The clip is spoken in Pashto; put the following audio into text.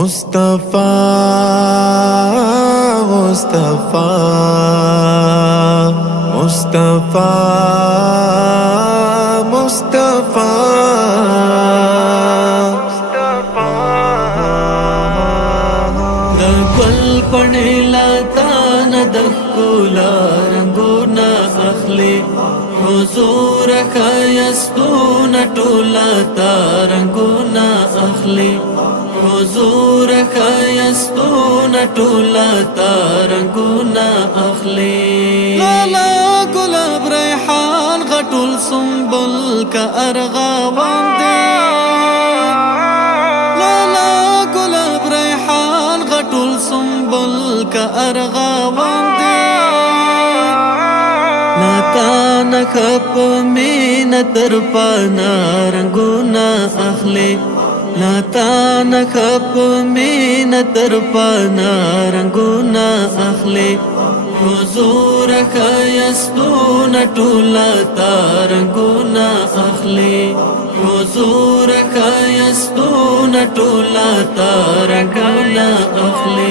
مصطفى مصطفى مصطفى مصطفى د ګل پڼې لاتا نه د ښکلا رنګونه اخلي حضور ښایستونه ټوله تا رنګونه اخلي حضور ښایستونه ټوله تا رنګونه اخلي لالا ګلاب ریحان غټول سنبل که ارغوان دی ټول سنبل کا ارغوان دی ناتا نخپ مین تر پانا رنگونا اخلی ناتا نخپ مین تر پانا رنگونا اخلی حضور ښایستون ټوله تا رنگونا اخلی حضور ښایستون ټوله تا رنگونا اخلی